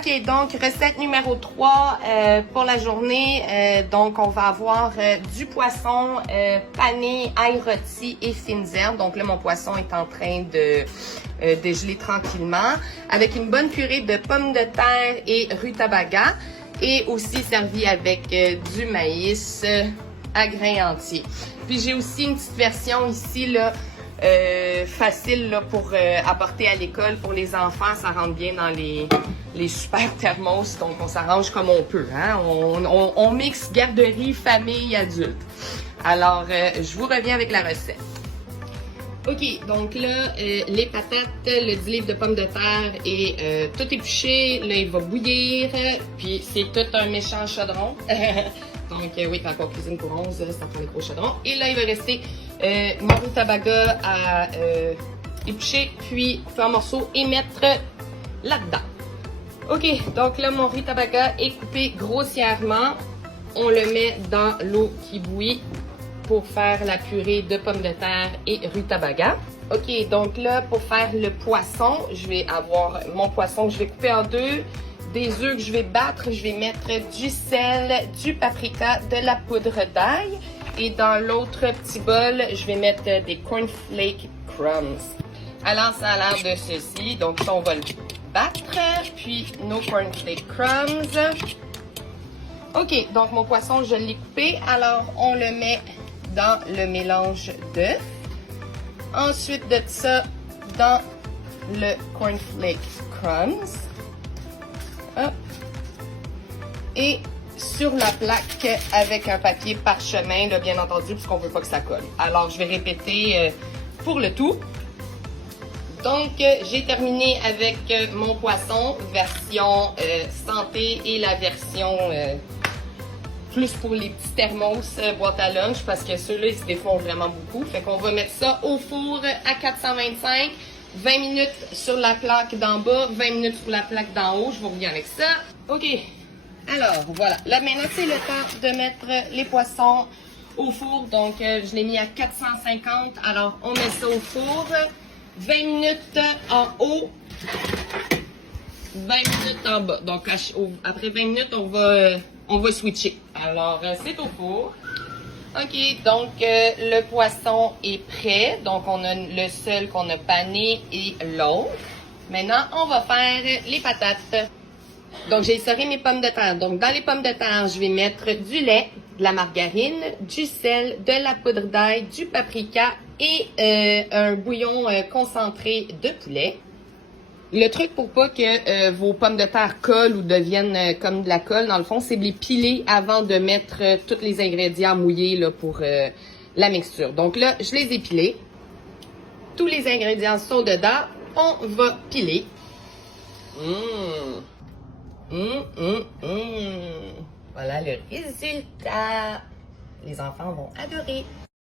OK, donc recette numéro 3 pour la journée. Donc, on va avoir du poisson pané, ail rôti et fines herbes. Donc là, mon poisson est en train de dégeler tranquillement avec une bonne purée de pommes de terre et rutabaga et aussi servi avec du maïs à grains entiers. Puis j'ai aussi une petite version ici, là, facile là, pour apporter à l'école pour les enfants. Ça rentre bien dans les super thermos, donc on s'arrange comme on peut. Hein? On mixe garderie, famille, adulte. Alors, je vous reviens avec la recette. OK, donc là, les patates, le 10 livres de pommes de terre et tout épluché. Là, il va bouillir, puis c'est tout un méchant chaudron. Donc, oui, quand on cuisine pour 11, ça prend le gros chaudron. Et là, il va rester mon rutabaga à éplucher, puis couper en morceaux et mettre là-dedans. OK, donc là, mon rutabaga est coupé grossièrement. On le met dans l'eau qui bouillit pour faire la purée de pommes de terre et rutabaga. OK, donc là, pour faire le poisson, je vais avoir mon poisson que je vais couper en deux. Des œufs que je vais battre, je vais mettre du sel, du paprika, de la poudre d'ail. Et dans l'autre petit bol, je vais mettre des cornflake crumbs. Alors, ça a l'air de ceci. Donc, ça, on va le battre. Puis, nos cornflake crumbs. OK, donc mon poisson, je l'ai coupé. Alors, on le met dans le mélange d'œufs. Ensuite de ça, dans le cornflake crumbs. Hop. Et sur la plaque avec un papier parchemin, là, bien entendu, puisqu'on ne veut pas que ça colle. Alors, je vais répéter pour le tout. Donc, j'ai terminé avec mon poisson, version santé et la version plus pour les petits thermos boîte à lunch, parce que ceux-là, ils se défont vraiment beaucoup. Fait qu'on va mettre ça au four à 425. 20 minutes sur la plaque d'en bas, 20 minutes sur la plaque d'en haut. Je vous reviens avec ça. OK. Alors, voilà. Là, maintenant, c'est le temps de mettre les poissons au four. Donc, je l'ai mis à 450. Alors, on met ça au four. 20 minutes en haut, 20 minutes en bas. Donc, après 20 minutes, on va switcher. Alors, c'est au four. OK, donc le poisson est prêt. Donc, on a le seul qu'on a pané et l'autre. Maintenant, on va faire les patates. Donc, j'ai essoré mes pommes de terre. Donc, dans les pommes de terre, je vais mettre du lait, de la margarine, du sel, de la poudre d'ail, du paprika et un bouillon concentré de poulet. Le truc pour pas que vos pommes de terre collent ou deviennent comme de la colle, dans le fond, c'est de les piler avant de mettre tous les ingrédients mouillés là, pour la mixture. Donc là, je les ai pilés. Tous les ingrédients sont dedans. On va piler. Voilà le résultat. Les enfants vont adorer.